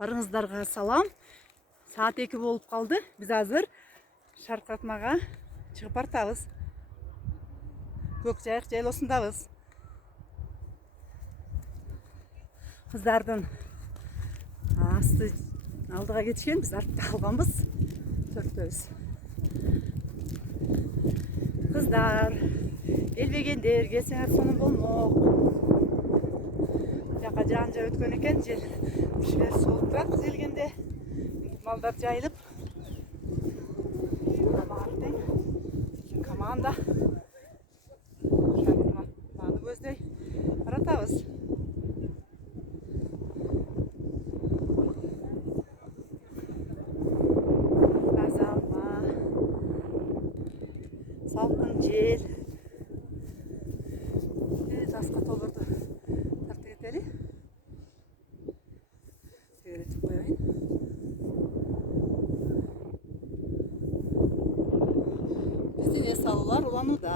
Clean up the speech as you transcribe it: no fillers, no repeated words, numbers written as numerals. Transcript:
Барыңыздарга салам. Saat 2 болуп калды. Биз азыр шаркыратмага чыгып бартабыз. Көк жайык жайлоосундабыз. Кыздардын асты алдыга кетишкен, биз артта калганбыз. Төртөөбүз. Кыздар, келбегендер, келсеңер сонун болмок. Жака жаан-жа өткөн экен, жел кишилер соолуп турат биз келгенде. Малдар жайылып. Команда. Шаркыратманы көздөй баратабыз. Салкын жел. Таска толурду тартып кетели. Сигаретип коеюн. Биздин эс алуулар уланууда.